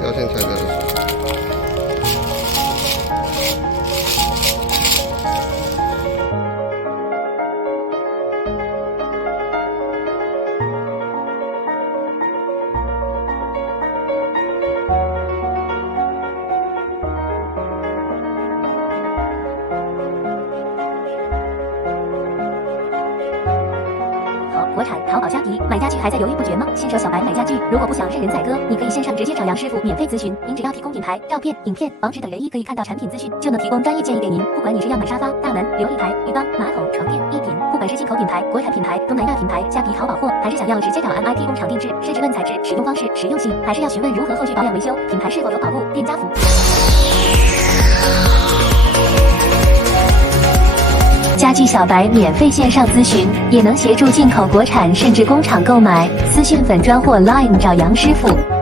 掉线拆掉的时候。国产淘宝家迪，买家具还在犹豫不决吗？新手小白买家具，如果不想任人宰割，你可以线上直接找杨师傅免费咨询。您只要提供品牌、照片、影片、网址等人一可以看到产品资讯，就能提供专业建议给您。不管你是要买沙发、大门、琉璃台、浴缸、马桶、床垫、一品，不管是进口品牌、国产品牌、东南亚品牌、家迪淘宝货，还是想要直接找 MIP 工厂定制，甚至问材质、使用方式、实用性，还是要询问如何后续保养维修，品牌是否有保护，店家服。家具小白免费线上咨询，也能协助进口国产甚至工厂购买。私讯粉专或 Line 找杨师傅。